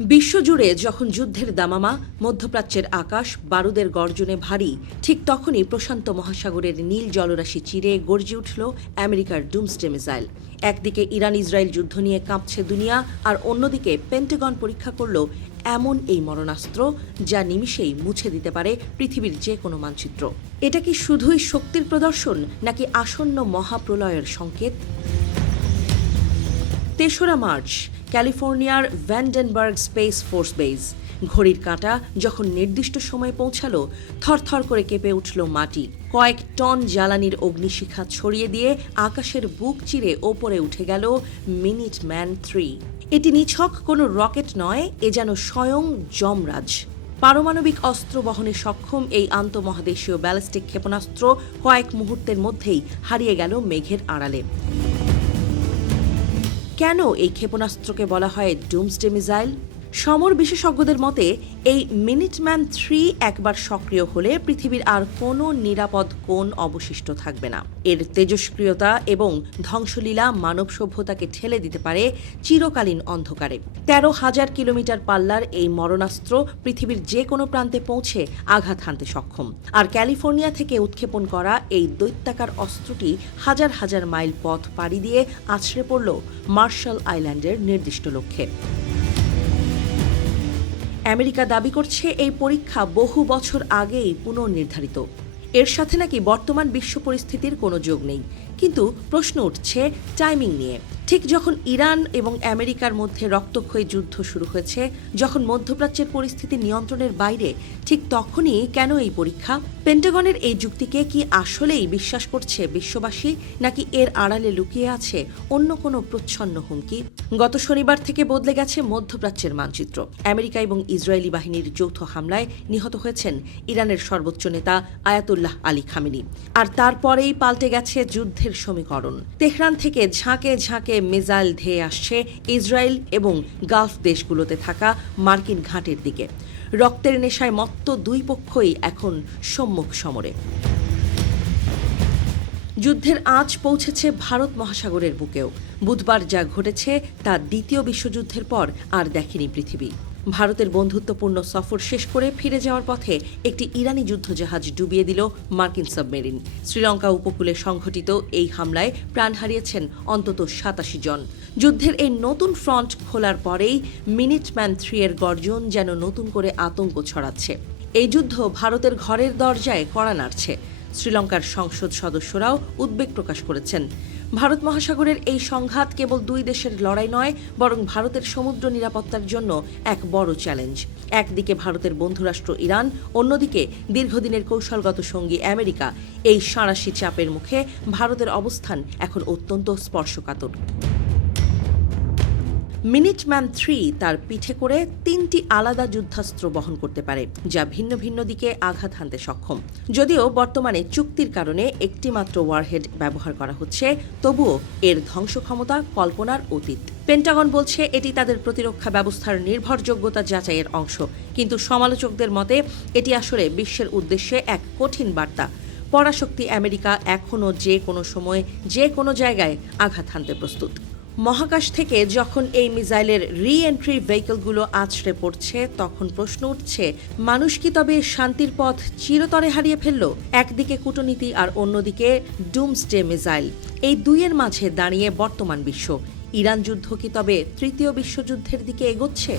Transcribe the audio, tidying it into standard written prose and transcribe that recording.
বিশ্বজুড়ে যখন যুদ্ধের দামামা, মধ্যপ্রাচ্যের আকাশ বারুদের গর্জনে ভারী, ঠিক তখনই প্রশান্ত মহাসাগরের নীল জলরাশি চিরে গর্জে উঠল আমেরিকার ডুমসডে মিসাইল। একদিকে ইরান ইসরায়েল যুদ্ধ নিয়ে কাঁপছে দুনিয়া, আর অন্যদিকে পেন্টাগন পরীক্ষা করল এমন এই মরণাস্ত্র যা নিমিষেই মুছে দিতে পারে পৃথিবীর যে কোনো মানচিত্র। এটা কি শুধুই শক্তির প্রদর্শন, নাকি আসন্ন মহাপ্রলয়ের সংকেত? ৩রা মার্চ, ক্যালিফোর্নিয়ার ভ্যান্ডেনবার্গ স্পেস ফোর্স বেস। ঘড়ির কাঁটা যখন নির্দিষ্ট সময়ে পৌঁছালো, থরথর করে কেঁপে উঠল মাটি। কয়েক টন জ্বালানির অগ্নিশিখা ছড়িয়ে দিয়ে আকাশের বুক চিরে ওপরে উঠে গেল মিনিটম্যান ৩। এটি নিছক কোনো রকেট নয়, এ যেন স্বয়ং যমরাজ। পারমাণবিক অস্ত্র বহনে সক্ষম এই আন্তঃমহাদেশীয় ব্যালিস্টিক ক্ষেপণাস্ত্র কয়েক মুহূর্তের মধ্যেই হারিয়ে গেল মেঘের আড়ালে। কেন এই ক্ষেপণাস্ত্রকে বলা হয় ডুমসডে মিসাইল? সমর বিশেষজ্ঞদের মতে এই মিনিটম্যান ৩ একবার সক্রিয় হলে পৃথিবীর আর কোনো নিরাপদ কোণ অবশিষ্ট থাকবে না। এর তেজস্ক্রিয়তা এবং ধ্বংসলীলা মানব সভ্যতাকে ঠেলে দিতে পারে চিরকালীন অন্ধকারে। ১৩,০০০ কিলোমিটার পাল্লার এই মরণাস্ত্র পৃথিবীর যে কোনো প্রান্তে পৌঁছে আঘাত হানতে সক্ষম। আর ক্যালিফোর্নিয়া থেকে উৎক্ষেপণ করা এই দৈত্যাকার অস্ত্রটি হাজার হাজার মাইল পথ পাড়ি দিয়ে আছড়ে পড়ল মার্শাল আইল্যান্ডের নির্দিষ্ট লক্ষ্যে। আমেরিকা দাবি করছে এই পরীক্ষা বহু বছর আগেই পুনর্নির্ধারিত। এর সাথে নাকি বর্তমান বিশ্ব পরিস্থিতির কোনো যোগ নেই। কিন্তু প্রশ্ন উঠছে টাইমিং নিয়ে। ঠিক যখন ইরান এবং আমেরিকার মধ্যে রক্তক্ষয়ী যুদ্ধ শুরু হয়েছে, যখন মধ্যপ্রাচ্যের পরিস্থিতি নিয়ন্ত্রণের বাইরে, ঠিক তখনই কেন এই পরীক্ষা? পেন্টাগনের এই যুক্তিকে কি আসলেই বিশ্বাস করছে বিশ্ববাসী, নাকি এর আড়ালে লুকিয়ে আছে অন্য কোনো প্রচ্ছন্ন হুমকি? গত শনিবার থেকে বদলে গেছে মধ্যপ্রাচ্যের মানচিত্র। আমেরিকা এবং ইসরায়েলি বাহিনীর যৌথ হামলায় নিহত হয়েছেন ইরানের সর্বোচ্চ নেতা আয়াতুল্লাহ আলী খামেনি। আর তারপরেই পাল্টে গেছে যুদ্ধের সমীকরণ। তেহরান থেকে ঝাঁকে ঝাঁকে মিসাইল ধেয়ে আসছে ইসরায়েল এবং গালফ দেশগুলোতে থাকা মার্কিন ঘাঁটির দিকে। রক্তের নেশায় মত্ত দুই পক্ষই এখন সম্মুখ সমরে। যুদ্ধের আঁচ পৌঁছেছে ভারত মহাসাগরের বুকেও। বুধবার যা ঘটেছে তা দ্বিতীয় বিশ্বযুদ্ধের পর আর দেখেনি পৃথিবী। ভারতের বন্ধুত্বপূর্ণ সফর শেষ করে ফিরে যাওয়ার পথে একটি ইরানি যুদ্ধজাহাজ ডুবিয়ে দিল মার্কিন সাবমেরিন। শ্রীলঙ্কা উপকূলে সংঘটিত এই হামলায় প্রাণ হারিয়েছেন অন্তত ৮৭ জন। যুদ্ধের এই নতুন ফ্রন্ট খোলার পরেই মিনিটম্যান ৩ এর গর্জন যেন নতুন করে আতঙ্ক ছড়াচ্ছে। এই যুদ্ধ ভারতের ঘরের দরজায় কড়া নাড়ছে। শ্রীলঙ্কার সংসদ সদস্যরাও উদ্বেগ প্রকাশ করেছেন। ভারত মহাসাগরের এই সংঘাত কেবল দুই দেশের লড়াই নয়, বরং ভারতের সমুদ্র নিরাপত্তার জন্য এক বড় চ্যালেঞ্জ। একদিকে ভারতের বন্ধুরাষ্ট্র ইরান, অন্যদিকে দীর্ঘদিনের কৌশলগত সঙ্গী আমেরিকা। এই সাঁড়াশি চাপের মুখে ভারতের অবস্থান এখন অত্যন্ত স্পর্শকাতর। মিনিটম্যান ৩ তার পিঠে করে ৩টি আলাদা যুদ্ধাস্ত্র বহন করতে পারে, যা ভিন্ন ভিন্ন দিকে আঘাত হানতে সক্ষম। যদিও বর্তমানে চুক্তির কারণে একটি মাত্র ওয়ারহেড ব্যবহার করা হচ্ছে, তবুও এর ধ্বংস ক্ষমতা কল্পনার অতীত। পেন্টাগন বলছে এটি তাদের প্রতিরক্ষা ব্যবস্থার নির্ভরযোগ্যতা যাচাইয়ের অংশ। কিন্তু সমালোচকদের মতে এটি আসলে বিশ্বের উদ্দেশ্যে এক কঠিন বার্তা। পরাশক্তি আমেরিকা এখনও যে কোনো সময় যে কোনো জায়গায় আঘাত হানতে প্রস্তুত। মহাকাশ থেকে যখন এই মিসাইলের রি-এন্ট্রি ভেহিকলগুলো আছড়ে পড়ছে, তখন প্রশ্ন উঠছে, মানুষ কি তবে শান্তির পথ চিরতরে হারিয়ে ফেলল? একদিকে কূটনীতি আর অন্যদিকে ডুমসডে মিসাইল। এই দুইয়ের মাঝে দাঁড়িয়ে বর্তমান বিশ্ব। ইরান যুদ্ধ কি তবে তৃতীয় বিশ্বযুদ্ধের দিকে এগোচ্ছে?